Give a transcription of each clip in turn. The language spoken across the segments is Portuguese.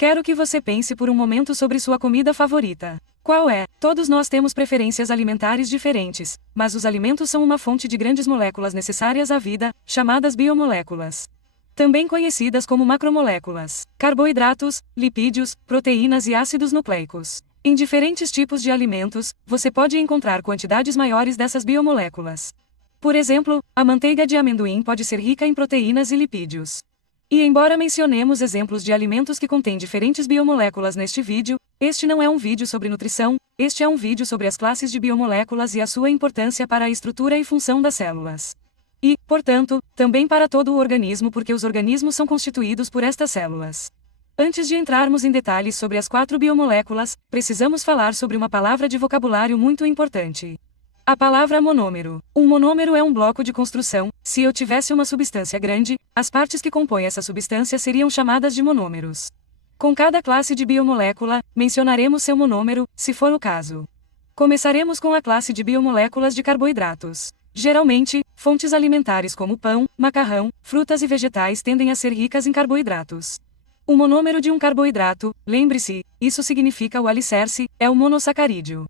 Quero que você pense por um momento sobre sua comida favorita. Qual é? Todos nós temos preferências alimentares diferentes, mas os alimentos são uma fonte de grandes moléculas necessárias à vida, chamadas biomoléculas. Também conhecidas como macromoléculas. Carboidratos, lipídios, proteínas e ácidos nucleicos. Em diferentes tipos de alimentos, você pode encontrar quantidades maiores dessas biomoléculas. Por exemplo, a manteiga de amendoim pode ser rica em proteínas e lipídios. E embora mencionemos exemplos de alimentos que contêm diferentes biomoléculas neste vídeo, este não é um vídeo sobre nutrição, este é um vídeo sobre as classes de biomoléculas e a sua importância para a estrutura e função das células. E, portanto, também para todo o organismo porque os organismos são constituídos por estas células. Antes de entrarmos em detalhes sobre as 4 biomoléculas, precisamos falar sobre uma palavra de vocabulário muito importante. A palavra monômero. Um monômero é um bloco de construção. Se eu tivesse uma substância grande, as partes que compõem essa substância seriam chamadas de monômeros. Com cada classe de biomolécula, mencionaremos seu monômero, se for o caso. Começaremos com a classe de biomoléculas de carboidratos. Geralmente, fontes alimentares como pão, macarrão, frutas e vegetais tendem a ser ricas em carboidratos. O monômero de um carboidrato, lembre-se, isso significa o alicerce, é o monossacarídeo.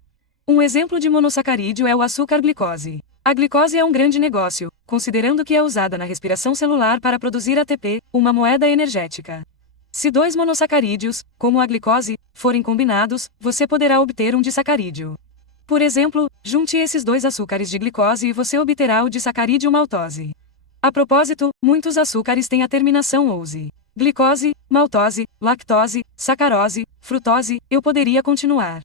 Um exemplo de monossacarídeo é o açúcar glicose. A glicose é um grande negócio, considerando que é usada na respiração celular para produzir ATP, uma moeda energética. Se 2 monossacarídeos, como a glicose, forem combinados, você poderá obter um disacarídeo. Por exemplo, junte esses 2 açúcares de glicose e você obterá o disacarídeo maltose. A propósito, muitos açúcares têm a terminação -ose. Glicose, maltose, lactose, sacarose, frutose, eu poderia continuar.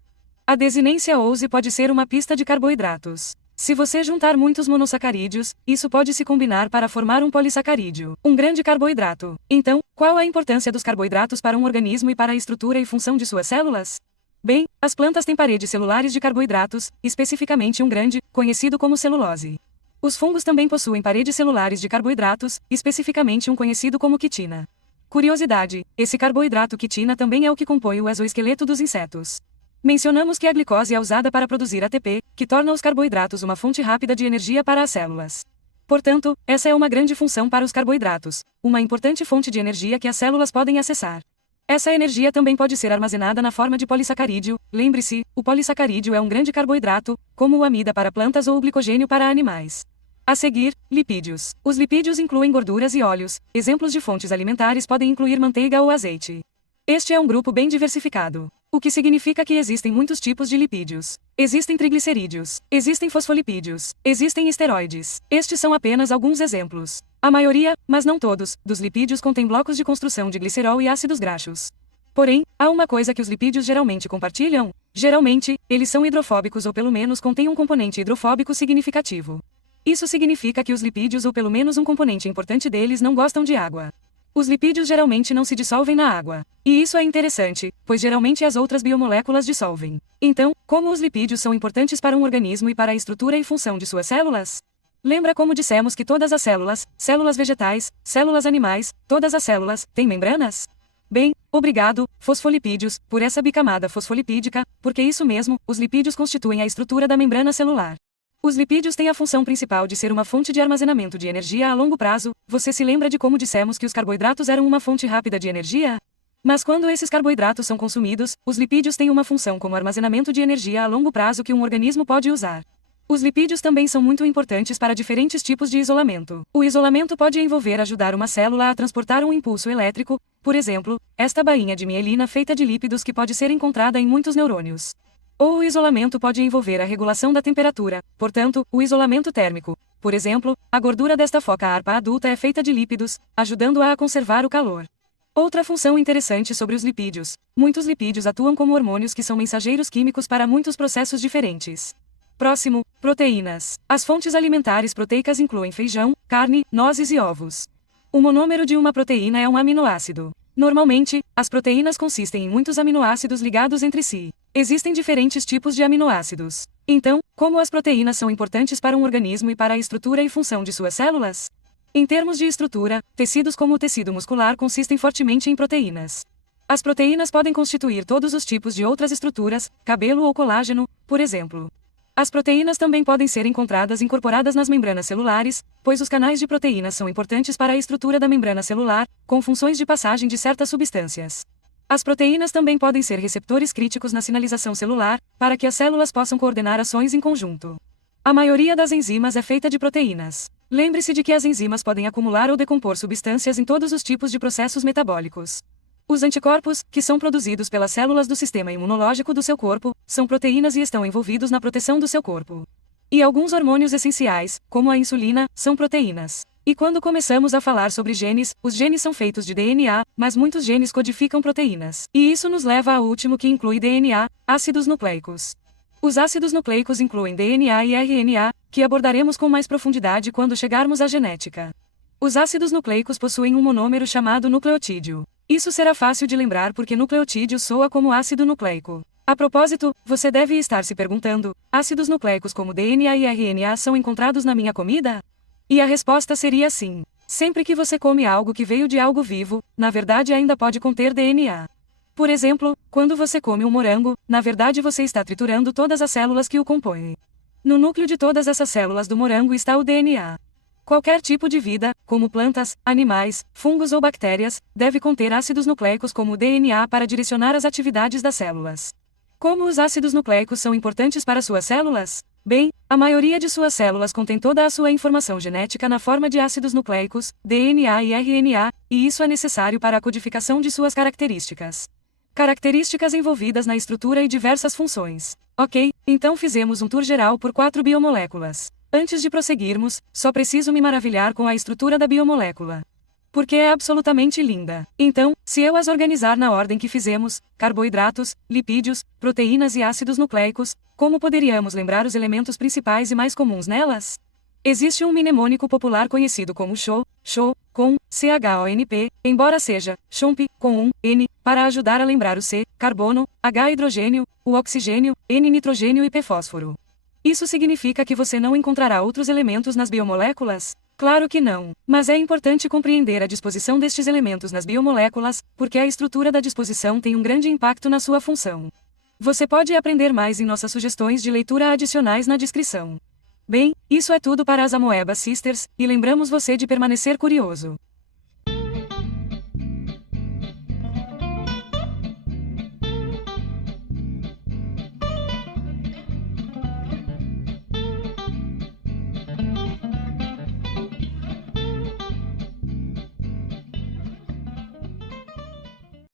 A desinência -ose pode ser uma pista de carboidratos. Se você juntar muitos monossacarídeos, isso pode se combinar para formar um polissacarídeo, um grande carboidrato. Então, qual a importância dos carboidratos para um organismo e para a estrutura e função de suas células? Bem, as plantas têm paredes celulares de carboidratos, especificamente um grande, conhecido como celulose. Os fungos também possuem paredes celulares de carboidratos, especificamente um conhecido como quitina. Curiosidade, esse carboidrato quitina também é o que compõe o exoesqueleto dos insetos. Mencionamos que a glicose é usada para produzir ATP, que torna os carboidratos uma fonte rápida de energia para as células. Portanto, essa é uma grande função para os carboidratos, uma importante fonte de energia que as células podem acessar. Essa energia também pode ser armazenada na forma de polissacarídeo. Lembre-se, o polissacarídeo é um grande carboidrato, como o amida para plantas ou o glicogênio para animais. A seguir, lipídios. Os lipídios incluem gorduras e óleos. Exemplos de fontes alimentares podem incluir manteiga ou azeite. Este é um grupo bem diversificado. O que significa que existem muitos tipos de lipídios. Existem triglicerídeos, existem fosfolipídios, existem esteroides. Estes são apenas alguns exemplos. A maioria, mas não todos, dos lipídios contém blocos de construção de glicerol e ácidos graxos. Porém, há uma coisa que os lipídios geralmente compartilham. Geralmente, eles são hidrofóbicos ou pelo menos contêm um componente hidrofóbico significativo. Isso significa que os lipídios ou pelo menos um componente importante deles não gostam de água. Os lipídios geralmente não se dissolvem na água. E isso é interessante, pois geralmente as outras biomoléculas dissolvem. Então, como os lipídios são importantes para um organismo e para a estrutura e função de suas células? Lembra como dissemos que todas as células, células vegetais, células animais, todas as células, têm membranas? Bem, obrigado, fosfolipídios, por essa bicamada fosfolipídica, porque isso mesmo, os lipídios constituem a estrutura da membrana celular. Os lipídios têm a função principal de ser uma fonte de armazenamento de energia a longo prazo. Você se lembra de como dissemos que os carboidratos eram uma fonte rápida de energia? Mas quando esses carboidratos são consumidos, os lipídios têm uma função como armazenamento de energia a longo prazo que um organismo pode usar. Os lipídios também são muito importantes para diferentes tipos de isolamento. O isolamento pode envolver ajudar uma célula a transportar um impulso elétrico, por exemplo, esta bainha de mielina feita de lípidos que pode ser encontrada em muitos neurônios. Ou o isolamento pode envolver a regulação da temperatura, portanto, o isolamento térmico. Por exemplo, a gordura desta foca arpa adulta é feita de lípidos, ajudando-a a conservar o calor. Outra função interessante sobre os lipídios. Muitos lipídios atuam como hormônios que são mensageiros químicos para muitos processos diferentes. Próximo, proteínas. As fontes alimentares proteicas incluem feijão, carne, nozes e ovos. O monômero de uma proteína é um aminoácido. Normalmente, as proteínas consistem em muitos aminoácidos ligados entre si. Existem diferentes tipos de aminoácidos. Então, como as proteínas são importantes para um organismo e para a estrutura e função de suas células? Em termos de estrutura, tecidos como o tecido muscular consistem fortemente em proteínas. As proteínas podem constituir todos os tipos de outras estruturas, cabelo ou colágeno, por exemplo. As proteínas também podem ser encontradas incorporadas nas membranas celulares, pois os canais de proteínas são importantes para a estrutura da membrana celular, com funções de passagem de certas substâncias. As proteínas também podem ser receptores críticos na sinalização celular, para que as células possam coordenar ações em conjunto. A maioria das enzimas é feita de proteínas. Lembre-se de que as enzimas podem acumular ou decompor substâncias em todos os tipos de processos metabólicos. Os anticorpos, que são produzidos pelas células do sistema imunológico do seu corpo, são proteínas e estão envolvidos na proteção do seu corpo. E alguns hormônios essenciais, como a insulina, são proteínas. E quando começamos a falar sobre genes, os genes são feitos de DNA, mas muitos genes codificam proteínas. E isso nos leva ao último que inclui DNA, ácidos nucleicos. Os ácidos nucleicos incluem DNA e RNA, que abordaremos com mais profundidade quando chegarmos à genética. Os ácidos nucleicos possuem um monômero chamado nucleotídeo. Isso será fácil de lembrar porque nucleotídeo soa como ácido nucleico. A propósito, você deve estar se perguntando: ácidos nucleicos como DNA e RNA são encontrados na minha comida? E a resposta seria sim. Sempre que você come algo que veio de algo vivo, na verdade ainda pode conter DNA. Por exemplo, quando você come um morango, na verdade você está triturando todas as células que o compõem. No núcleo de todas essas células do morango está o DNA. Qualquer tipo de vida, como plantas, animais, fungos ou bactérias, deve conter ácidos nucleicos como o DNA para direcionar as atividades das células. Como os ácidos nucleicos são importantes para suas células? Bem, a maioria de suas células contém toda a sua informação genética na forma de ácidos nucleicos, DNA e RNA, e isso é necessário para a codificação de suas características. Características envolvidas na estrutura e diversas funções. Ok, então fizemos um tour geral por 4 biomoléculas. Antes de prosseguirmos, só preciso me maravilhar com a estrutura da biomolécula. Porque é absolutamente linda. Então, se eu as organizar na ordem que fizemos, carboidratos, lipídios, proteínas e ácidos nucleicos, como poderíamos lembrar os elementos principais e mais comuns nelas? Existe um mnemônico popular conhecido como CHO, com CHONP, embora seja CHONP, com um N, para ajudar a lembrar o C, carbono, H hidrogênio, o oxigênio, N nitrogênio e P fósforo. Isso significa que você não encontrará outros elementos nas biomoléculas? Claro que não. Mas é importante compreender a disposição destes elementos nas biomoléculas, porque a estrutura da disposição tem um grande impacto na sua função. Você pode aprender mais em nossas sugestões de leitura adicionais na descrição. Bem, isso é tudo para as Amoeba Sisters, e lembramos você de permanecer curioso.